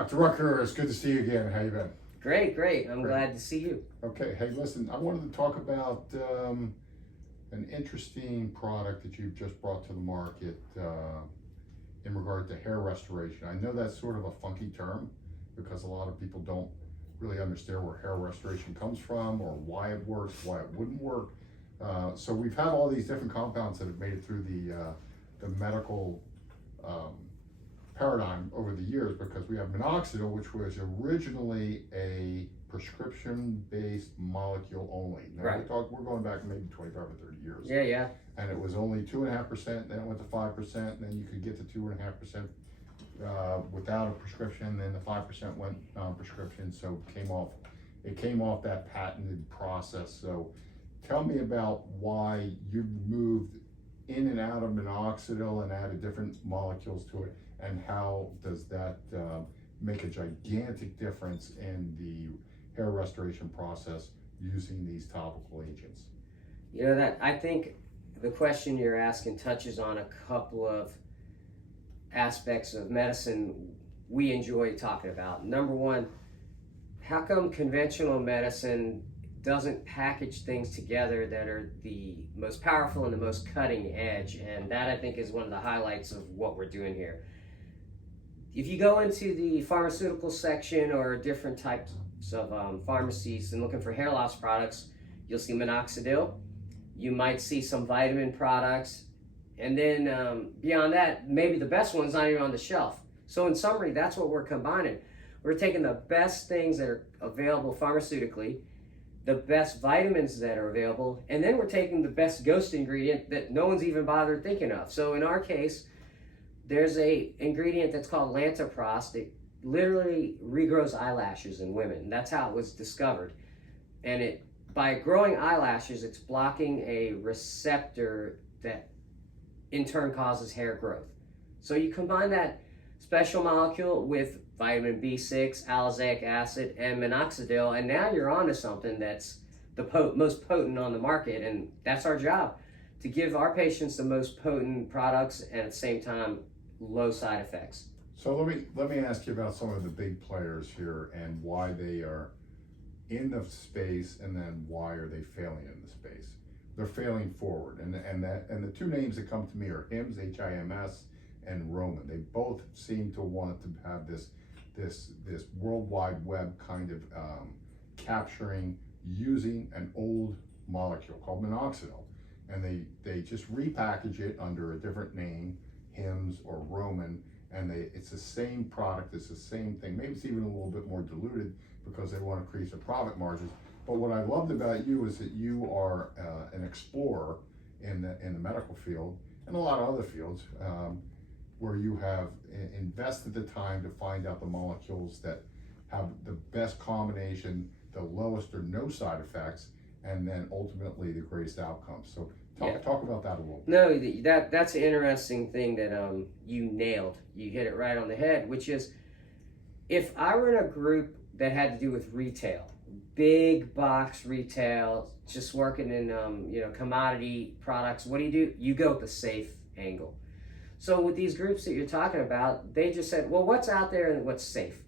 Dr. Rucker, it's good to see you again. How you been? Great, great. I'm Great. glad to see you. Okay, hey, listen, I wanted to talk about an interesting product that you've just brought to the market in regard to hair restoration. I know that's sort of a funky term because a lot of people don't really understand where hair restoration comes from or why it works, why it wouldn't work. So we've had all these different compounds that have made it through the medical paradigm over the years, because we have minoxidil, which was originally a prescription-based molecule only. Now Right. we're going back maybe 25 or 30 years. Yeah. And it was only 2.5%, then it went to 5%, and then you could get to 2.5% without a prescription, then the 5% went non-prescription, so it came off that patented process. So tell me about why you moved in and out of minoxidil and added different molecules to it, and how does that make a gigantic difference in the hair restoration process using these topical agents? You know, that I think the question you're asking touches on a couple of aspects of medicine we enjoy talking about. Number one, how come conventional medicine doesn't package things together that are the most powerful and the most cutting edge? And that, I think, is one of the highlights of what we're doing here. If you go into the pharmaceutical section or different types of pharmacies and looking for hair loss products, you'll see minoxidil. You might see some vitamin products. And then beyond that, maybe the best one's not even on the shelf. So in summary, that's what we're combining. We're taking the best things that are available pharmaceutically, the best vitamins that are available, and then we're taking the best ghost ingredient that no one's even bothered thinking of. So in our case, there's a ingredient that's called lantoprost. It literally regrows eyelashes in women. That's how it was discovered. And by growing eyelashes, it's blocking a receptor that in turn causes hair growth. So you combine that special molecule with vitamin B6, alizac acid, and minoxidil, and now you're onto something that's the most potent on the market, and that's our job, to give our patients the most potent products and at the same time low side effects. So let me ask you about some of the big players here and why they are in the space, and then why are they failing in the space? They're failing forward, and the two names that come to me are HIMS, H-I-M-S, and Roman. They both seem to want to have this World Wide Web kind of capturing using an old molecule called minoxidil, and they just repackage it under a different name, HIMS or Roman, and it's the same product, it's the same thing. Maybe it's even a little bit more diluted because they want to increase their profit margins. But what I loved about you is that you are an explorer in the medical field and a lot of other fields, where you have invested the time to find out the molecules that have the best combination, the lowest or no side effects, and then ultimately the greatest outcomes. So talk about that a little bit. No, that's an interesting thing that you nailed. You hit it right on the head, which is, if I were in a group that had to do with retail, big box retail, just working in commodity products, what do? You go with the safe angle. So with these groups that you're talking about, they just said, well, what's out there and what's safe?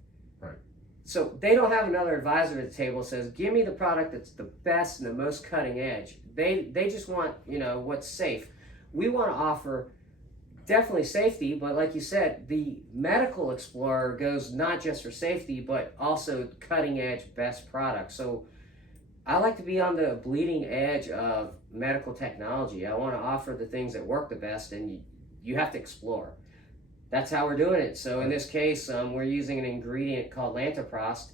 Right. So they don't have another advisor at the table that says, give me the product that's the best and the most cutting edge. They just want, what's safe. We want to offer definitely safety, but like you said, the medical explorer goes not just for safety, but also cutting edge best products. So I like to be on the bleeding edge of medical technology. I want to offer the things that work the best, and you have to explore. That's how we're doing it. So in this case, we're using an ingredient called lantoprost,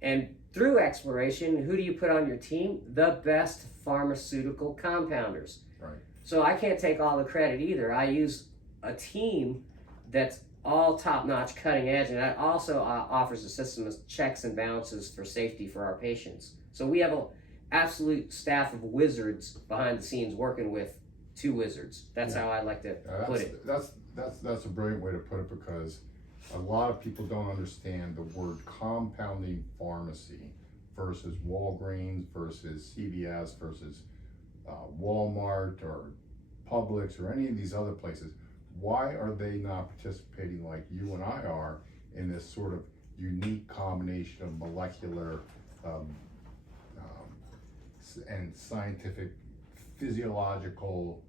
and through exploration, who do you put on your team? The best pharmaceutical compounders. Right. So I can't take all the credit either. I use a team that's all top-notch, cutting edge, and that also offers a system of checks and balances for safety for our patients. So we have an absolute staff of wizards behind the scenes working with two wizards. That's how I like to put it. That's a brilliant way to put it, because a lot of people don't understand the word compounding pharmacy versus Walgreens versus CVS versus Walmart or Publix or any of these other places. Why are they not participating like you and I are in this sort of unique combination of molecular um, and scientific, physiological,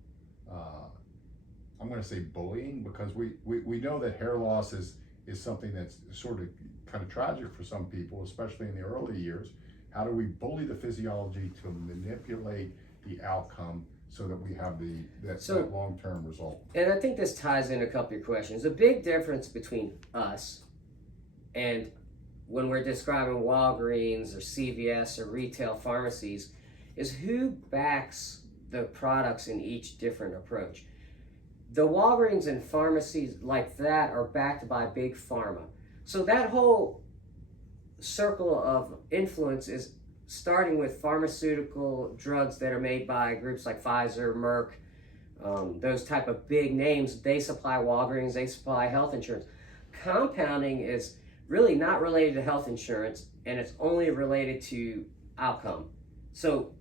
I'm going to say bullying, because we know that hair loss is something that's sort of kind of tragic for some people, especially in the early years. How do we bully the physiology to manipulate the outcome so that we have that long-term result? And I think this ties in a couple of your questions. The big difference between us and when we're describing Walgreens or CVS or retail pharmacies is who backs the products in each different approach. The Walgreens and pharmacies like that are backed by big pharma. So that whole circle of influence is starting with pharmaceutical drugs that are made by groups like Pfizer, Merck, those type of big names. They supply Walgreens, they supply health insurance. Compounding is really not related to health insurance, and it's only related to outcome. So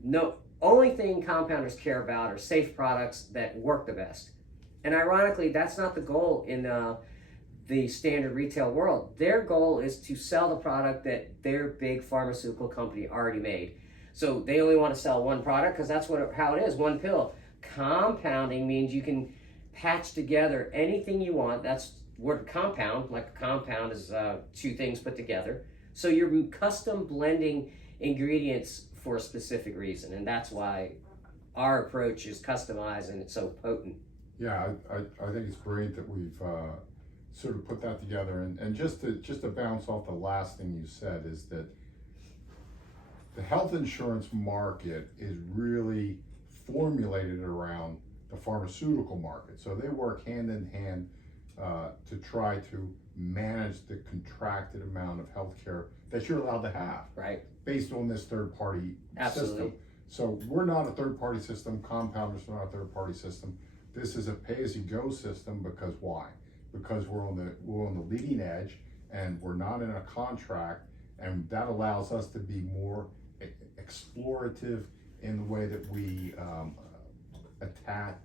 only thing compounders care about are safe products that work the best. And ironically, that's not the goal in the standard retail world. Their goal is to sell the product that their big pharmaceutical company already made. So they only want to sell one product because that's how it is, one pill. Compounding means you can patch together anything you want. That's word compound, like a compound is two things put together. So you're custom blending ingredients for a specific reason, and that's why our approach is customized and it's so potent. Yeah, I think it's brilliant that we've sort of put that together. And just to bounce off the last thing you said is that the health insurance market is really formulated around the pharmaceutical market. So they work hand in hand to try to manage the contracted amount of healthcare that you're allowed to have, right? Based on this third-party system. So we're not a third-party system. Compounders are not a third-party system. This is a pay-as-you-go system because why? Because we're on the leading edge and we're not in a contract, and that allows us to be more explorative in the way that we attack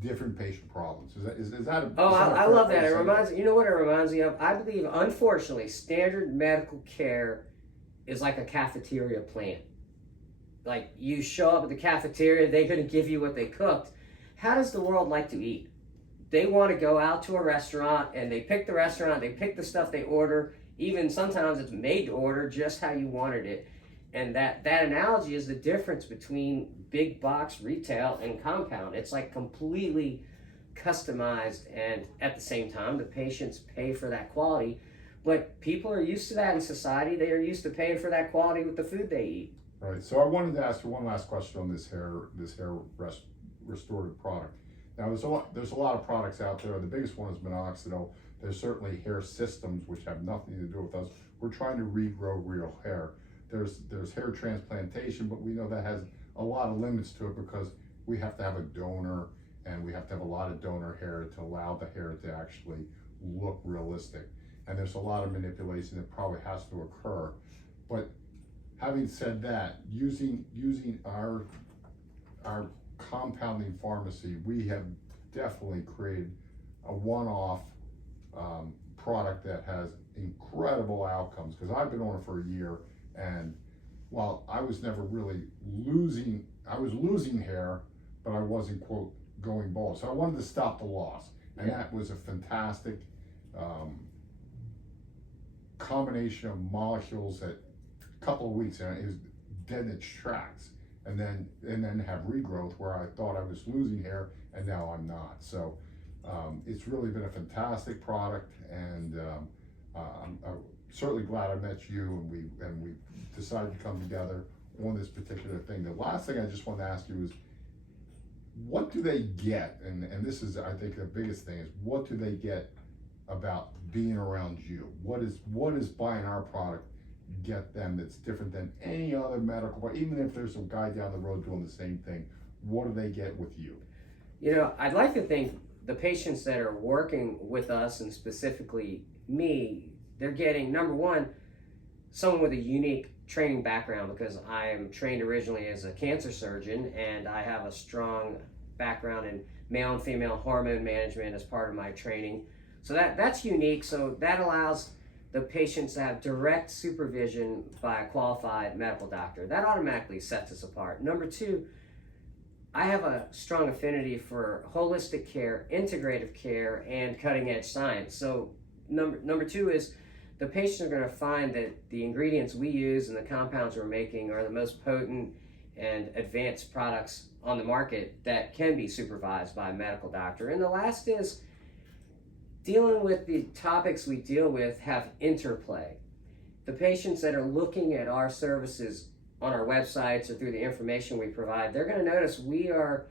different patient problems. Is that a I love that. It reminds you know what it reminds me of? I believe, unfortunately, standard medical care is like a cafeteria plant. Like, you show up at the cafeteria, they're going to give you what they cooked. How does the world like to eat? They want to go out to a restaurant and they pick the restaurant, they pick the stuff they order. Even sometimes it's made to order just how you wanted it. And that analogy is the difference between big box retail and compound. It's like completely customized, and at the same time, the patients pay for that quality. But people are used to that in society. They are used to paying for that quality with the food they eat. Right. So I wanted to ask you one last question on this hair restorative product. Now there's a lot of products out there. The biggest one is minoxidil. There's certainly hair systems which have nothing to do with us. We're trying to regrow real hair. There's hair transplantation, but we know that has a lot of limits to it because we have to have a donor and we have to have a lot of donor hair to allow the hair to actually look realistic. And there's a lot of manipulation that probably has to occur. But having said that, using our compounding pharmacy, we have definitely created a one-off product that has incredible outcomes, because I've been on it for a year, and while I was never really I was losing hair, but I wasn't, quote, going bald. So I wanted to stop the loss, and that was a fantastic combination of molecules that a couple of weeks, and it was dead in its tracks. And then have regrowth where I thought I was losing hair and now I'm not. So it's really been a fantastic product, and I'm certainly glad I met you, and we decided to come together on this particular thing. The last thing I just want to ask you is, what do they get? And this is, I think, the biggest thing is, what do they get about being around you? What is buying our product get them that's different than any other medical, even if there's some guy down the road doing the same thing? What do they get with you? You know, I'd like to think the patients that are working with us, and specifically me, they're getting, number one, someone with a unique training background, because I am trained originally as a cancer surgeon, and I have a strong background in male and female hormone management as part of my training. So that's unique. So that allows the patients have direct supervision by a qualified medical doctor. That automatically sets us apart. Number two, I have a strong affinity for holistic care, integrative care, and cutting edge science. So number two is the patients are going to find that the ingredients we use and the compounds we're making are the most potent and advanced products on the market that can be supervised by a medical doctor. And the last is dealing with the topics we deal with have interplay. The patients that are looking at our services on our websites or through the information we provide, they're going to notice we are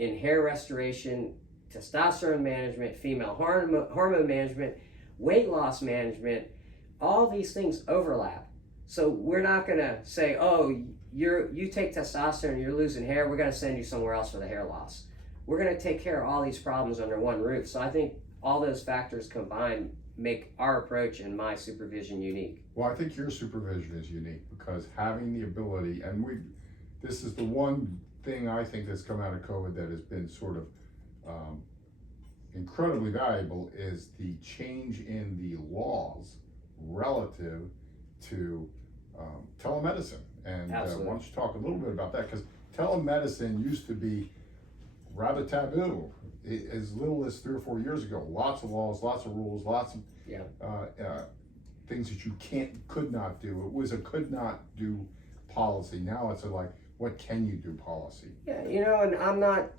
in hair restoration, testosterone management, female hormone management, weight loss management. All these things overlap. So we're not going to say, oh, you take testosterone, you're losing hair, we're going to send you somewhere else for the hair loss. We're going to take care of all these problems under one roof. So I think all those factors combined make our approach and my supervision unique. Well, I think your supervision is unique because having the ability, and this is the one thing I think that's come out of COVID that has been sort of incredibly valuable, is the change in the laws relative to telemedicine. And why don't you talk a little bit about that? Because telemedicine used to be rather taboo as little as 3 or 4 years ago. Lots of laws, lots of rules, lots of things that you could not do. It was a could not do policy. Now it's a like, what can you do policy? Yeah, and I'm not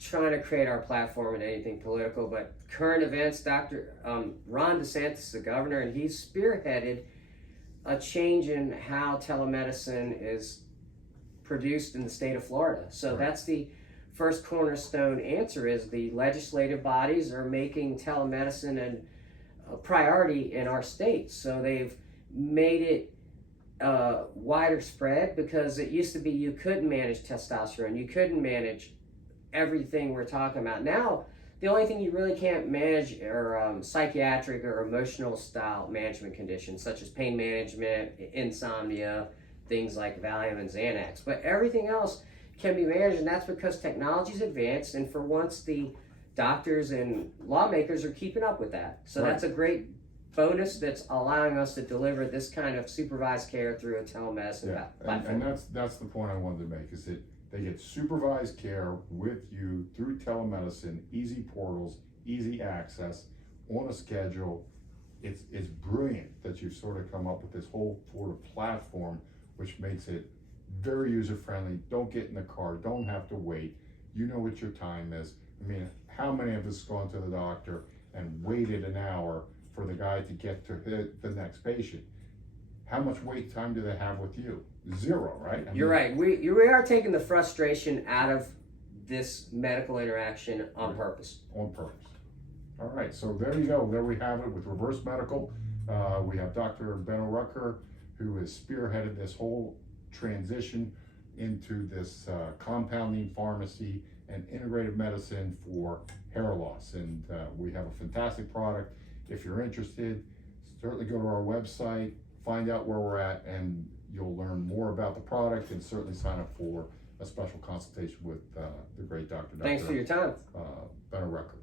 trying to create our platform in anything political, but current events, Dr. Ron DeSantis, the governor, and he's spearheaded a change in how telemedicine is produced in the state of Florida. So that's the first cornerstone answer, is the legislative bodies are making telemedicine a priority in our state. So they've made it wider spread, because it used to be you couldn't manage testosterone, you couldn't manage everything we're talking about. Now, the only thing you really can't manage are psychiatric or emotional style management conditions, such as pain management, insomnia, things like Valium and Xanax. But everything else can be managed, and that's because technology's advanced, and for once the doctors and lawmakers are keeping up with that. So that's a great bonus that's allowing us to deliver this kind of supervised care through a telemedicine platform. And that's the point I wanted to make, is that they get supervised care with you through telemedicine, easy portals, easy access, on a schedule. It's brilliant that you've sort of come up with this whole sort of platform, which makes it very user-friendly. Don't get in the car, don't have to wait. You know what your time is. I mean, how many of us gone to the doctor and waited an hour for the guy to get to the next patient? How much wait time do they have with you? Zero, right? You're right. We are taking the frustration out of this medical interaction on purpose. On purpose. All right, so there you go. There we have it with Reverse Medical. We have Dr. Rucker, who has spearheaded this whole transition into this compounding pharmacy and integrative medicine for hair loss. And we have a fantastic product. If you're interested, certainly go to our website, find out where we're at, and you'll learn more about the product, and certainly sign up for a special consultation with the great Dr. Thanks for your time. Rucker.